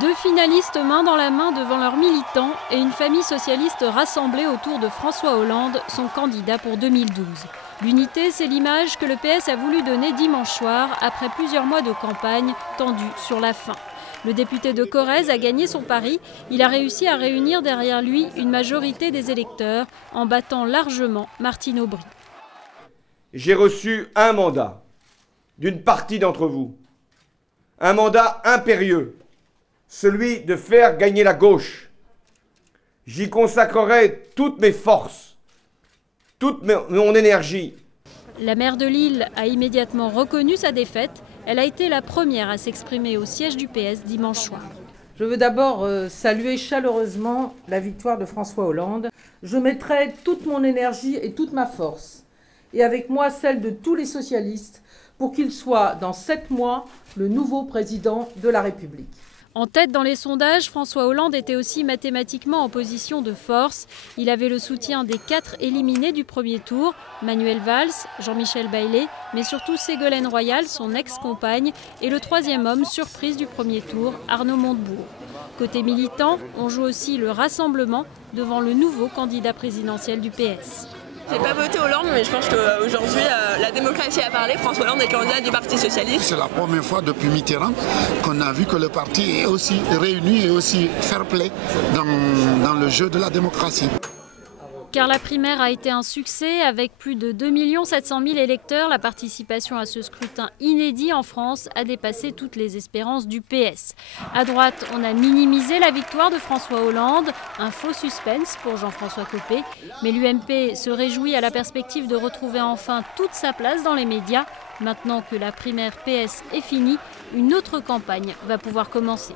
Deux finalistes main dans la main devant leurs militants et une famille socialiste rassemblée autour de François Hollande, son candidat pour 2012. L'unité, c'est l'image que le PS a voulu donner dimanche soir après plusieurs mois de campagne tendue sur la fin. Le député de Corrèze a gagné son pari. Il a réussi à réunir derrière lui une majorité des électeurs en battant largement Martine Aubry. J'ai reçu un mandat d'une partie d'entre vous. Un mandat impérieux. Celui de faire gagner la gauche. J'y consacrerai toutes mes forces, toute mon énergie. La maire de Lille a immédiatement reconnu sa défaite. Elle a été la première à s'exprimer au siège du PS dimanche soir. Je veux d'abord saluer chaleureusement la victoire de François Hollande. Je mettrai toute mon énergie et toute ma force, et avec moi celle de tous les socialistes, pour qu'il soit dans 7 mois le nouveau président de la République. En tête dans les sondages, François Hollande était aussi mathématiquement en position de force. Il avait le soutien des 4 éliminés du premier tour, Manuel Valls, Jean-Michel Bailly, mais surtout Ségolène Royal, son ex-compagne, et le troisième homme surprise du premier tour, Arnaud Montebourg. Côté militant, on joue aussi le rassemblement devant le nouveau candidat présidentiel du PS. J'ai pas voté Hollande, mais je pense qu'aujourd'hui, la démocratie a parlé. François Hollande est candidat du Parti socialiste. C'est la première fois depuis Mitterrand qu'on a vu que le parti est aussi réuni et aussi fair-play dans le jeu de la démocratie. Car la primaire a été un succès. Avec plus de 2 700 000 électeurs, la participation à ce scrutin inédit en France a dépassé toutes les espérances du PS. À droite, on a minimisé la victoire de François Hollande, un faux suspense pour Jean-François Copé. Mais l'UMP se réjouit à la perspective de retrouver enfin toute sa place dans les médias. Maintenant que la primaire PS est finie, une autre campagne va pouvoir commencer.